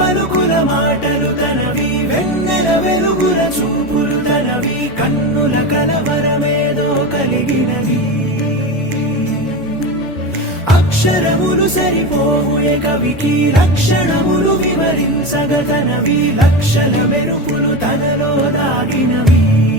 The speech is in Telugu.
పలుకుల మాటలు తనవి, వెన్నెల వెలుగుల చూపులు తనవి, కన్నుల కలవరమేదో కలిగినది. అక్షరములు సరిపోవు ఏ కవికి, లక్షణములు వివరించగ తనవి, లక్షల మెరుపులు తనలో దాగినవి.